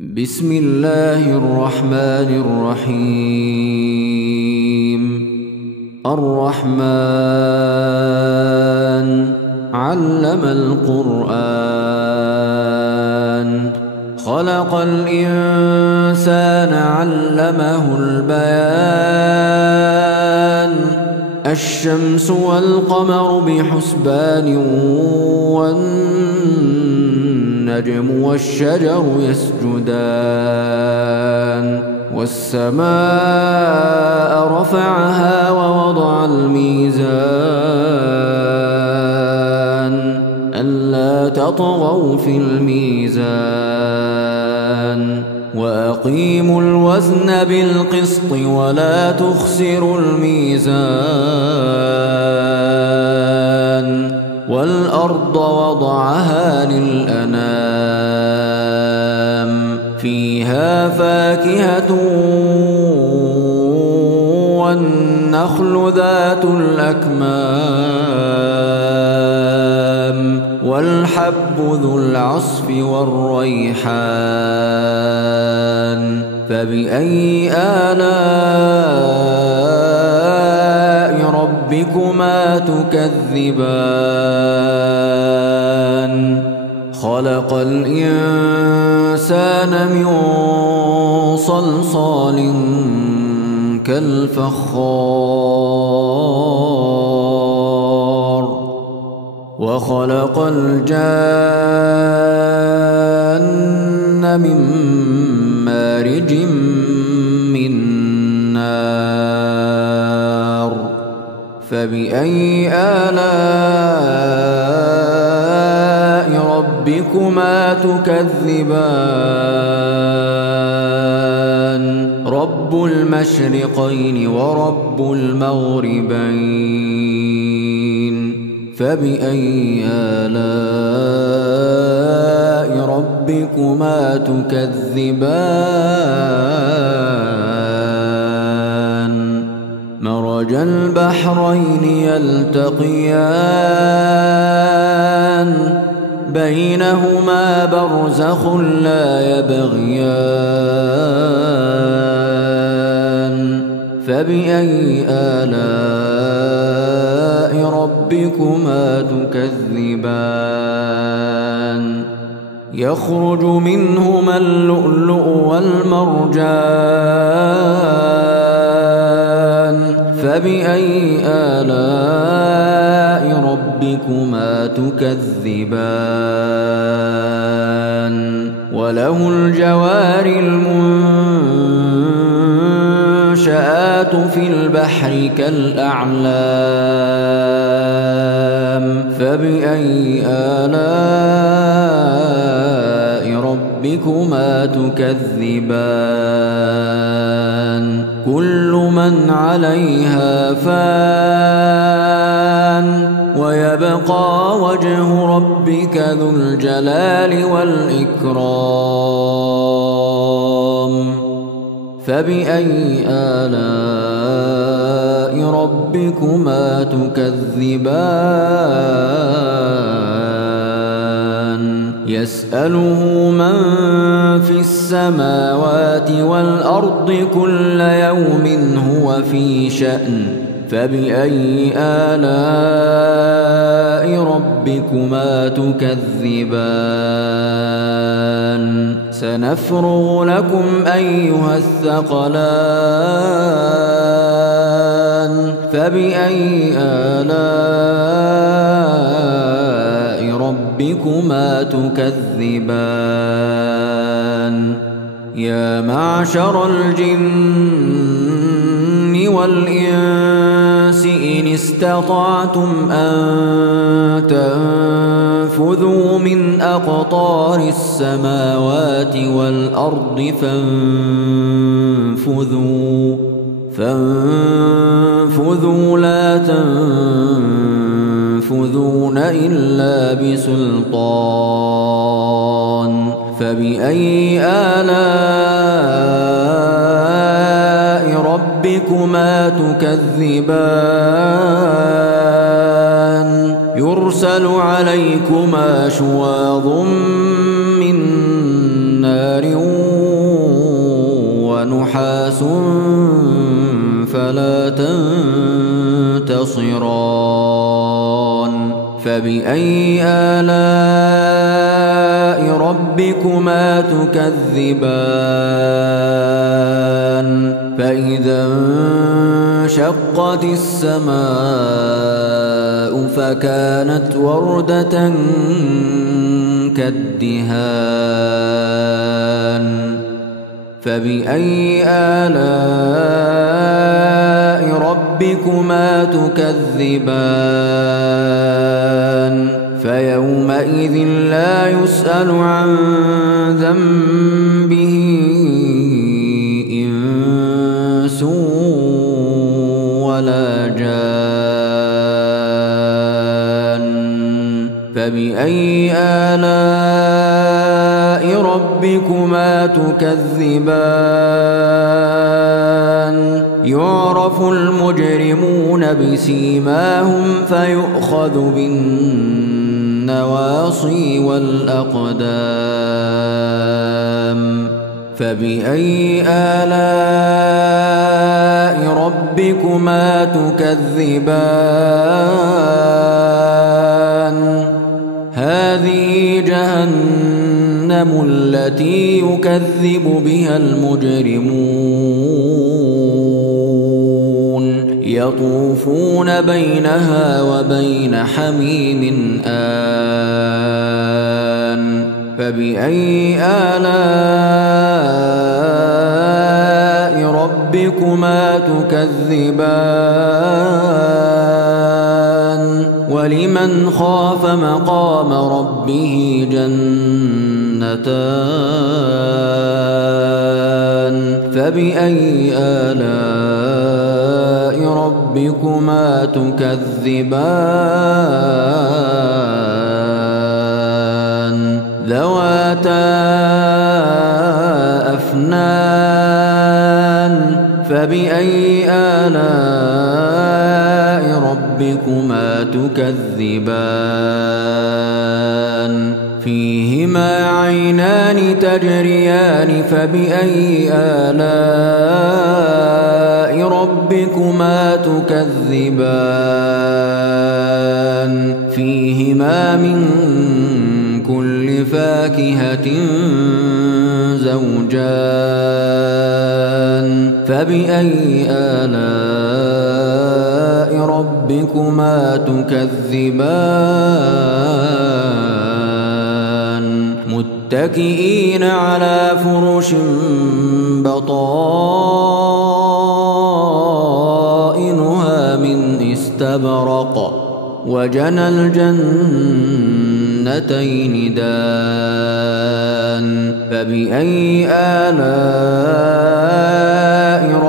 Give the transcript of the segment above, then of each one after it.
بسم الله الرحمن الرحيم. الرحمن علم القرآن خلق الإنسان علمه البيان الشمس والقمر بحسبان والنجم والشجر يسجدان والسماء رفعها ووضع الميزان ألا تطغوا في الميزان وأقيموا الوزن بالقسط ولا تخسروا الميزان والأرض وضعها للأنام فيها فاكهة والنخل ذات الأكمام والحب ذو العصف والريحان فبأي آلاء ربكما تكذبان خلق الإنسان من صلصال كالفخار وخلق الجان من مارج من نار فبأي آلاء ربكما تكذبان رب المشرقين ورب المغربين فبأي آلاء ربكما تكذبان مرج البحرين يلتقيان بينهما برزخ لا يبغيان فبأي آلاء ربكما تكذبان يخرج منهما اللؤلؤ والمرجان فبأي آلاء ربكما تكذبان وله الجوار المنشآت في البحر كالأعلام فبأي آلاء ربكما تكذبان كل من عليها فان ويبقى وجه ربك ذو الجلال والإكرام فبأي آلاء ربكما تكذبان يسأله من في السماوات والأرض كل يوم هو في شأن فبأي آلاء ربكما تكذبان سنفرغ لكم أيها الثقلان فبأي آلاء ربكما تكذبان يا معشر الجن والإنس إن استطعتم أن تنفذوا من أقطار السماوات والأرض فانفذوا لا تنفذون إلا بسلطان فبأي آلاء ربكما تكذبان يرسل عليكما شواظ من نار ونحاس فلا تنتصران فبأي آلاء ربكما تكذبان فإذا انشقت السماء فكانت وردة كالدهان فبأي آلاء ربكما تكذبان فيومئذ لا يسأل عن ذنبه إنس ولا جان فبأي آلاء ربكما تكذبان يعرف المجرمون بسيماهم فيؤخذ بالنواصي والأقدام فبأي آلاء ربكما تكذبان هذه جهنم التي يكذب بها المجرمون يطوفون بينها وبين حميم آن فبأي آلاء ربكما تكذبان ولمن خاف مقام ربه جنتان فبأي آلاء ربكما تكذبان ذواتا أفنان فبأي آلاء ربكما تكذبان فيهما عينان تجريان فبأي آلاء ربكما تكذبان فيهما من كل فاكهة زوجان فبأي آلاء ربكما تكذبان متكئين على فرش بطائنها من استبرق وجنى الجنتين دان فبأي آلاء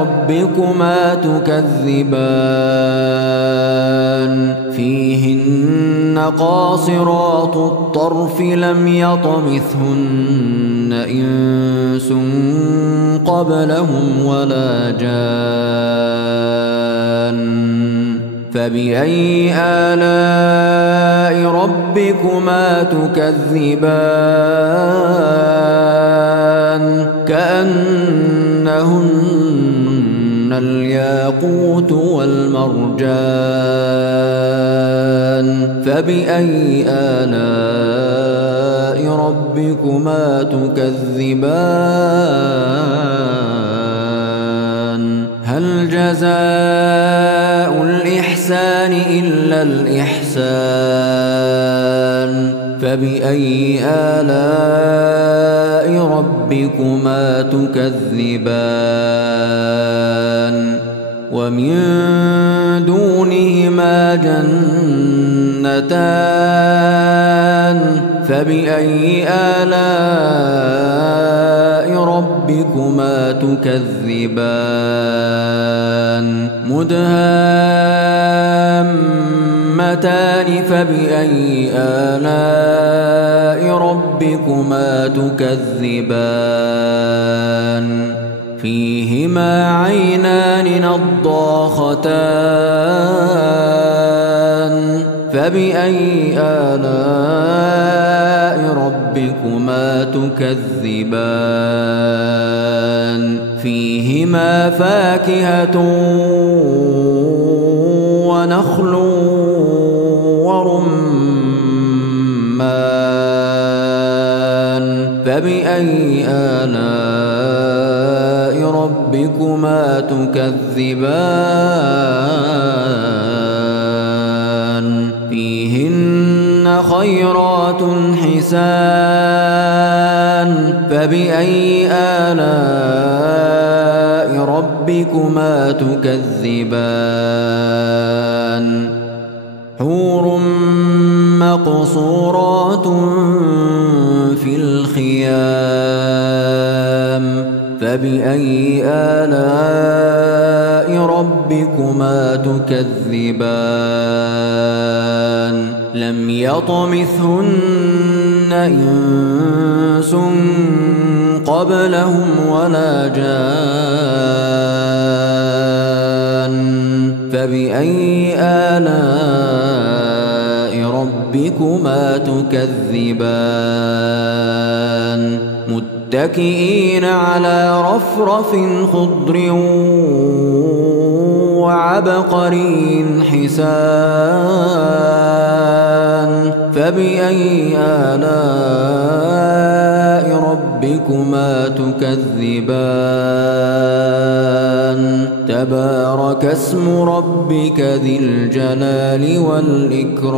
ربكما تكذبان فيهن قاصرات الطرف لم يطمثهن إنس قبلهم ولا جان فبأي آلاء ربكما تكذبان كأنهن الياقوت والمرجان فبأي آلاء ربكما تكذبان هل جزاء الإحسان إلا الإحسان فبأي آلاء ربكما تكذبان ومن دونهما جنتان فبأي آلاء ربكما تكذبان مدهامتان فبأي آلاء ربكما تكذبان فيهما عينان نضاختان فبأي آلاء ربكما تكذبان فيهما فاكهة ونخل ورمان فبأي آلاء ربكما تكذبان فيهن خيرات حسان فبأي آلاء ربكما تكذبان حور مقصورات في الخيام فبأي آلاء ربكما تكذبان لم يطمثهن إنس قبلهم ولا جان فبأي آلاء ربكما تكذبان متكئين على رفرف خضر وعبقري حسان فبأي آلاء ربكما تكذبان تبارك اسم ربك ذي الجلال والإكرام